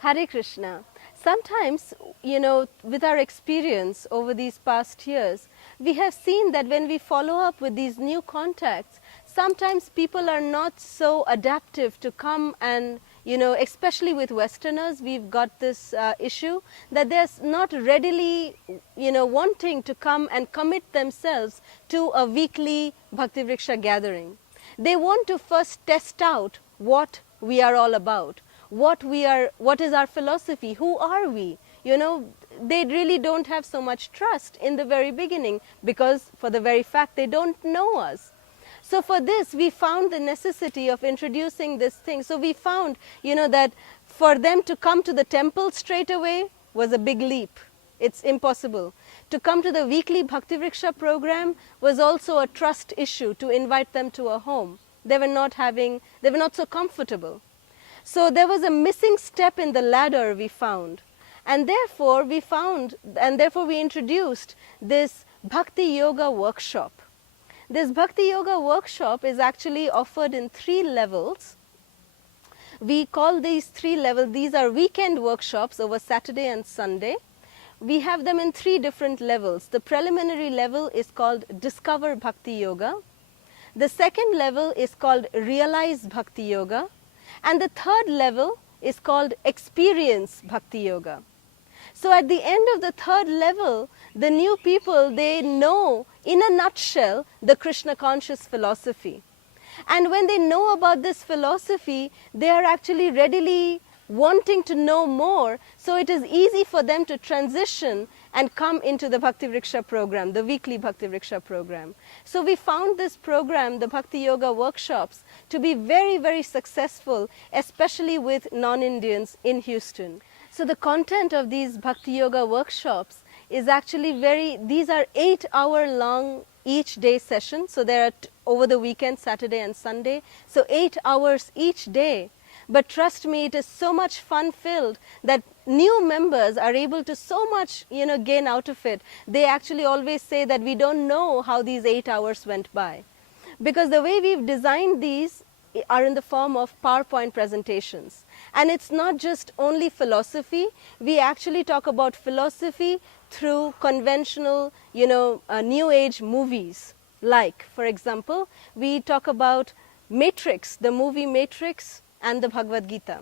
Hare Krishna. Sometimes, with our experience over these past years, we have seen that when we follow up with these new contacts, sometimes people are not so adaptive to come and, especially with Westerners, we've got this issue that they're not readily, wanting to come and commit themselves to a weekly Bhakti Vriksha gathering. They want to first test out what we are all about. What is our philosophy, who are we? They really don't have so much trust in the very beginning because for the very fact they don't know us. So for this we found the necessity of introducing this thing. So we found, that for them to come to the temple straight away was a big leap. It's impossible. To come to the weekly Bhakti Vriksha program was also a trust issue, to invite them to a home. They were not so comfortable. So there was a missing step in the ladder we found, and therefore we introduced this Bhakti Yoga workshop. This Bhakti Yoga workshop is actually offered in 3 levels. We call these 3 levels, these are weekend workshops over Saturday and Sunday. We have them in 3 different levels. The preliminary level is called Discover Bhakti Yoga. The second level is called Realize Bhakti Yoga. And the third level is called Experience Bhakti Yoga. So at the end of the third level, the new people, they know in a nutshell the Krishna conscious philosophy. And when they know about this philosophy, they are actually readily wanting to know more, so it is easy for them to transition and come into the Bhakti Vriksha program, the weekly Bhakti Vriksha program. So we found this program, the Bhakti Yoga workshops, to be very, very successful, especially with non-Indians in Houston. So the content of these Bhakti Yoga workshops is actually these are 8-hour long each day sessions. So they are over the weekend, Saturday and Sunday. So 8 hours each day. But trust me, it is so much fun-filled that new members are able to so much, gain out of it. They actually always say that we don't know how these 8 hours went by. Because the way we've designed these are in the form of PowerPoint presentations. And it's not just only philosophy. We actually talk about philosophy through conventional, new age movies. Like, for example, we talk about Matrix, the movie Matrix, and the Bhagavad Gita.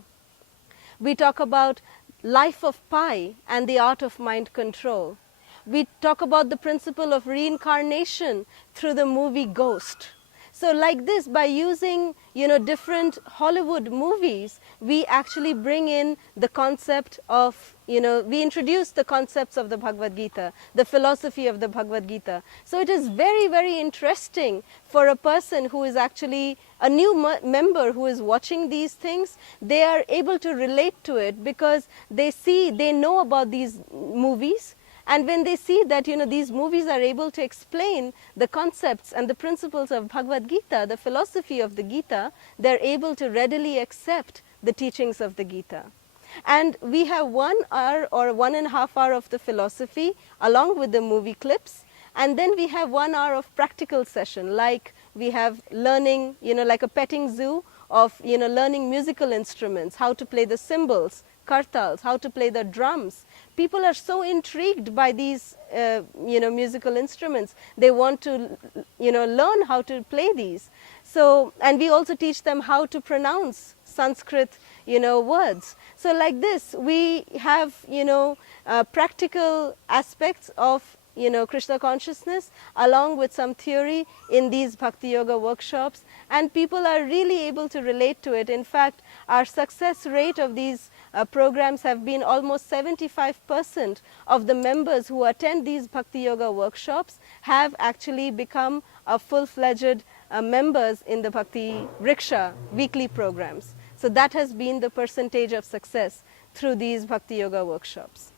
We talk about life of Pi and the art of mind control. We talk about the principle of reincarnation through the movie Ghost. So like this, by using, different Hollywood movies, we actually bring in the concept of, we introduce the concepts of the Bhagavad Gita, the philosophy of the Bhagavad Gita. So it is very, very interesting for a person who is actually a new member who is watching these things. They are able to relate to it because they know about these movies. And when they see that, these movies are able to explain the concepts and the principles of Bhagavad Gita, the philosophy of the Gita, they're able to readily accept the teachings of the Gita. And we have 1 hour or 1.5 hour of the philosophy along with the movie clips. And then we have 1 hour of practical session, like we have learning, like a petting zoo of, learning musical instruments, how to play the cymbals, kartals, how to play the drums. People are so intrigued by these, musical instruments. They want to, learn how to play these. So, and we also teach them how to pronounce Sanskrit, words. So like this, we have, practical aspects of, Krishna consciousness along with some theory in these Bhakti Yoga workshops, and people are really able to relate to it. In fact, our success rate of these programs have been almost 75% of the members who attend these Bhakti Yoga workshops have actually become full-fledged members in the Bhakti Vriksha weekly programs. So that has been the percentage of success through these Bhakti Yoga workshops.